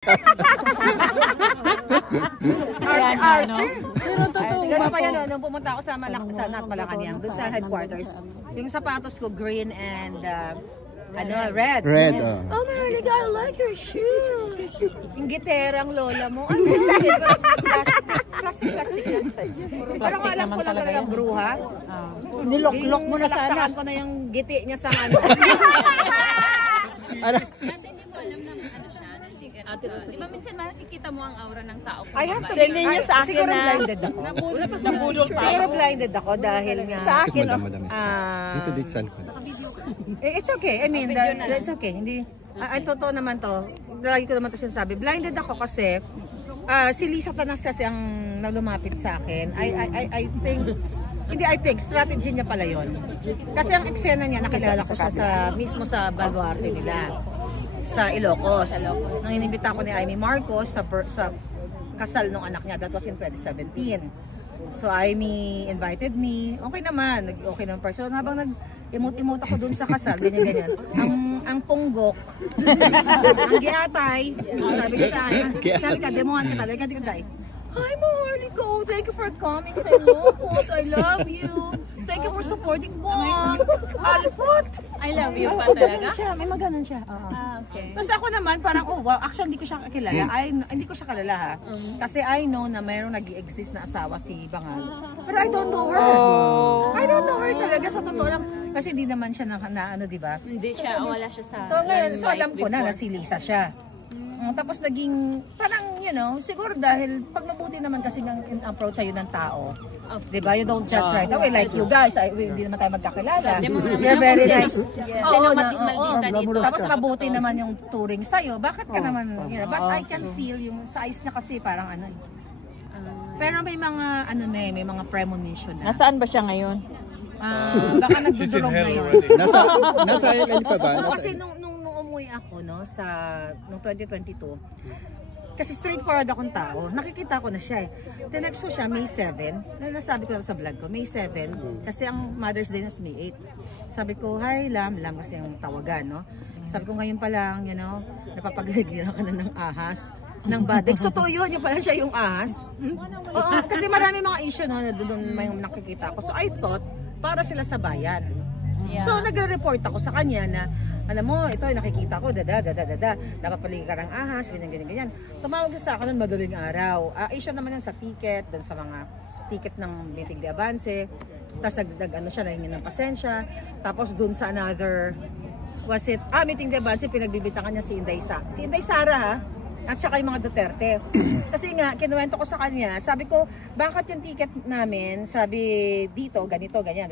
Pero totoo. Ganun pa yan, nung pumunta ako sa Malacanang, doon sa headquarters, yung sapatos ko green and red. Red, Oh my God, I like your shoes. Yung giterang lola mo. Ano plastic lang. Pero alam ko lang talaga bruha. Niloklok mo na sana. Salaksakan ko na yung giti niya sa ano. Di ba minsan makikita mo ang aura ng tao? I have to Send niya sa akin siguro na. blinded ako. Siguro blinded ako dahil nga Sa akin, madami. Dito sa likod. it's okay. I mean, it's okay. Hindi ay totoo naman to. Lagi ko naman to sinasabi. Blinded ako kasi si Lisa Tanas kasi ang lumapit sa akin. I think strategy niya pala 'yon. Kasi ang eksena niya nakilala ko siya mismo sa Baluarte nila sa Ilocos. Nang inimbita ko ni Amy Marcos sa kasal ng anak niya, that was in 2017. So Amy invited me. Okay naman, okay naman person. Habang nag-emote-emote ako dun sa kasal, ganyan-ganyan. Ang punggok, ang giatay, sabi ko sa akin, sabi ka, demohan ka talaga, hindi ko dahil. Hi Maharlika, thank you for coming sa Ilocos. I love you. Thank you for supporting Bong. Alpot. I love you pa talaga? Siya, may maganon siya. Okay. Tapos ako naman, parang, oh wow, actually hindi ko siya kakilala. Hindi ko siya kilala ha. Kasi I know na mayroong nag-i-exist na asawa si Bangal. Pero I don't know her. I don't know her talaga sa totoo lang. Kasi hindi naman siya na ano, di ba? Hindi siya, wala siya sa... So ngayon, so alam ko na si Lisa siya. Tapos naging, parang, siguro dahil pag mabuti naman kasi ng approach sa'yo ng tao, diba? You don't judge right away. Like you guys, hindi naman tayo magkakilala. You're very nice. Tapos mabuti naman yung touring sa'yo. Bakit ka naman, but I can feel yung size niya kasi parang ano. Pero may mga, may mga premonition na. Nasaan ba siya ngayon? Baka nagdudurog ngayon. Nasa MN pa ba? Kasi nung umuwi ako, nung 2022, kasi straightforward akong tao, nakikita ko na siya eh. Tinext ko siya May 7, nasabi ko sa vlog ko, May 7, kasi ang Mother's Day na May 8. Sabi ko, hi Lam kasi ang tawagan, no? Sabi ko ngayon pa lang, napapagaligiran ka na ng ahas, ng badik. So to yun, yung pala siya yung ahas. Oo, kasi marami mga issue, no, na doon may nakikita ko. So I thought, para sila sa bayan. So nagre-report ako sa kanya na, alam mo, ito ay nakikita ko, dapat paligid ka ng ahas, ganyan. Tumawag sa akin noon madaling araw. Issue naman yan sa ticket, dan sa mga ticket ng meeting de avance. Tapos siya, nahingin ng pasensya. Tapos dun sa another, meeting de avance, pinagbibitangan niya si Inday Sara, ha? At saka yung mga Duterte. Kasi nga, kinuwento ko sa kanya, sabi ko, bakit yung ticket namin, sabi dito, ganito, ganyan,